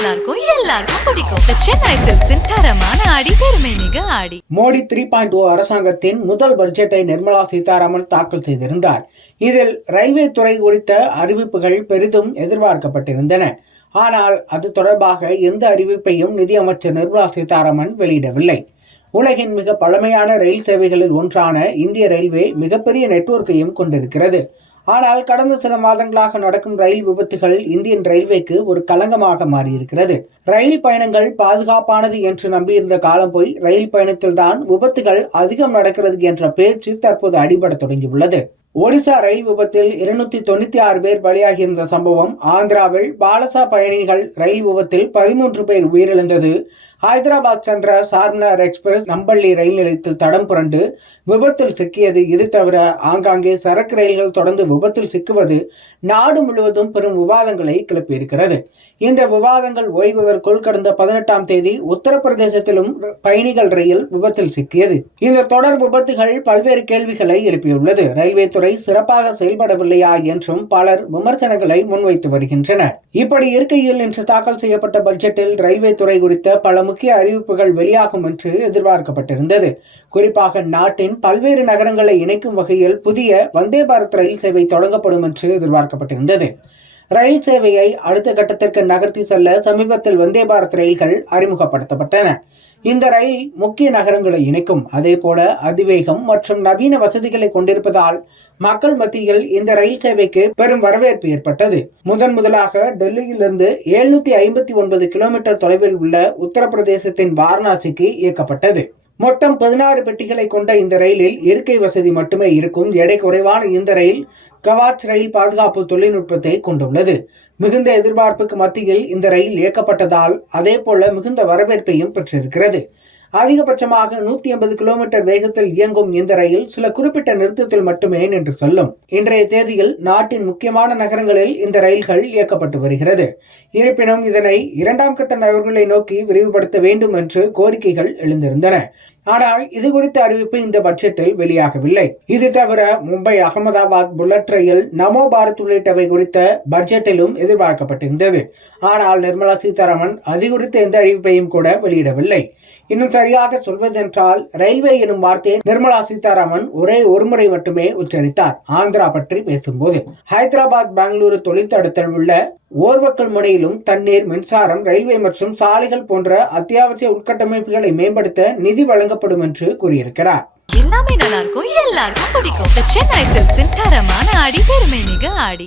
நல்லா இருக்கும், எல்லாருக்கும் பிடிக்கும். சென்னை சில்க்ஸின் தரமான ஆடி, பெருமை மிக ஆடி. மோடி 3.0 அரசாங்கத்தின் முதல் பட்ஜெட்டை நிர்மலா சீதாராமன் தாக்கல் செய்திருந்தார். இதில் ரயில்வே துறை குறித்த அறிவிப்புகள் பெரிதும் எதிர்பார்க்கப்பட்டிருந்தன. ஆனால் அது தொடர்பாக எந்த அறிவிப்பையும் நிதியமைச்சர் நிர்மலா சீதாராமன் வெளியிடவில்லை. உலகின் மிக பழமையான ரயில் சேவைகளில் ஒன்றான இந்திய ரயில்வே மிகப்பெரிய நெட்வொர்க்கையும் கொண்டிருக்கிறது. ஆனால் கடந்த சில மாதங்களாக நடக்கும் ரயில் விபத்துகள் இந்தியன் ரயில்வேக்கு ஒரு களங்கமாக மாறியிருக்கிறது. ரயில் பயணங்கள் பாதுகாப்பானது என்று நம்பியிருந்த காலம் போய் ரயில் பயணத்தில்தான் விபத்துகள் அதிகம் நடக்கிறது என்ற பேச்சு தற்போது அடிபட தொடங்கியுள்ளது. ஒடிசா ரயில் விபத்தில் 296 பேர் பலியாகியிருந்த சம்பவம், ஆந்திராவில் பாலசா பயணிகள் ரயில் விபத்தில் 13 பேர் உயிரிழந்தது, ஹைதராபாத் சென்ற சார்மினார் எக்ஸ்பிரஸ் நம்பள்ளி ரயில் நிலையத்தில் தடம் புரண்டு விபத்தில் சிக்கியது. இது தவிர ஆங்காங்கே சரக்கு ரயில்கள் தொடர்ந்து விபத்தில் சிக்குவது நாடு முழுவதும் பெரும் விவாதங்களை கிளப்பியிருக்கிறது. இந்த விவாதங்கள் ஓய்வதற்குள் கடந்த 18ஆம் தேதி உத்தரப்பிரதேசத்திலும் பயணிகள் ரயில் விபத்தில் சிக்கியது. இந்த தொடர் விபத்துகள் பல்வேறு கேள்விகளை எழுப்பியுள்ளது. ரயில்வே துறை சிறப்பாக செயல்படவில்லையா என்றும் பலர் விமர்சனங்களை முன்வைத்து வருகின்றனர். இப்படி இருக்கையில் இன்று தாக்கல் செய்யப்பட்ட பட்ஜெட்டில் ரயில்வே துறை குறித்த பல முக்கிய அறிவிப்புகள் வெளியாகும் என்று எதிர்பார்க்கப்பட்டிருந்தது. குறிப்பாக நாட்டின் பல்வேறு நகரங்களை இணைக்கும் வகையில் புதிய வந்தே பாரத் ரயில் சேவை தொடங்கப்படும் என்று எதிர்பார்க்கப்பட்டிருந்தது. ரயில் சேவையை அடுத்த கட்டத்திற்கு நகர்த்தி செல்ல சமீபத்தில் வந்தே பாரத் ரயில்கள் அறிமுகப்படுத்தப்பட்டன. இந்த ரயில் முக்கிய நகரங்களை இணைக்கும். அதே போல அதிவேகம் மற்றும் நவீன வசதிகளை கொண்டிருப்பதால் மக்கள் மத்தியில் இந்த ரயில் சேவைக்கு பெரும் வரவேற்பு ஏற்பட்டது. முதலாக டெல்லியிலிருந்து 759 கிலோமீட்டர் தொலைவில் உள்ள உத்தரப்பிரதேசத்தின் வாரணாசிக்கு இயக்கப்பட்டது. மொத்தம் 16 பெட்டிகளை கொண்ட இந்த ரயிலில் இருக்கை வசதி மட்டுமே இருக்கும். எடை குறைவான இந்த ரயில் கவாச் ரயில் பாதுகாப்பு தொழில்நுட்பத்தை கொண்டுள்ளது. மிகுந்த எதிர்பார்ப்புக்கு மத்தியில் இந்த ரயில் இயக்கப்பட்டதால் அதே போல மிகுந்த வரவேற்பையும் பெற்றிருக்கிறது. அதிகபட்சமாக 180 கிலோமீட்டர் வேகத்தில் இயங்கும் இந்த ரயில் சில குறிப்பிட்ட நிறுத்தத்தில் மட்டுமே நின்று செல்லும். இன்றைய தேதியில் நாட்டின் முக்கியமான நகரங்களில் இந்த ரயில்கள் இயக்கப்பட்டு வருகிறது. இருப்பினும் இதனை 2ஆம் கட்ட நகர்களை நோக்கி விரிவுபடுத்த வேண்டும் என்று கோரிக்கைகள் எழுந்திருந்தன. ஆனால் இது குறித்த அறிவிப்பு இந்த பட்ஜெட்டில் வெளியாகவில்லை. இது தவிர மும்பை அகமதாபாத் புல்லட் ரயில், நமோ பாரத் உள்ளிட்டவை குறித்த பட்ஜெட்டிலும் எதிர்பார்க்கப்பட்டிருந்தது. ஆனால் நிர்மலா சீதாராமன் அது குறித்த எந்த அறிவிப்பையும் கூட வெளியிடவில்லை. இன்னும் சரியாக சொல்வதென்றால் ரயில்வே எனும் வார்த்தையை நிர்மலா சீதாராமன் ஒரு முறை மட்டுமே உச்சரித்தார். ஆந்திரா பற்றி பேசும்போது ஹைதராபாத் பெங்களூரு தொழில்தடத்தில் உள்ள ஓர்வக்கல் முனையிலும் தண்ணீர், மின்சாரம், ரயில்வே மற்றும் சாலைகள் போன்ற அத்தியாவசிய உட்கட்டமைப்புகளை மேம்படுத்த நிதி வழங்கப்படும் என்று கூறியிருக்கிறார். எல்லாமே நல்லா இருக்கும், எல்லாருக்கும் பிடிக்கும். சென்னை சில்க்ஸின் தரமான ஆடி, பெருமை மிக ஆடி.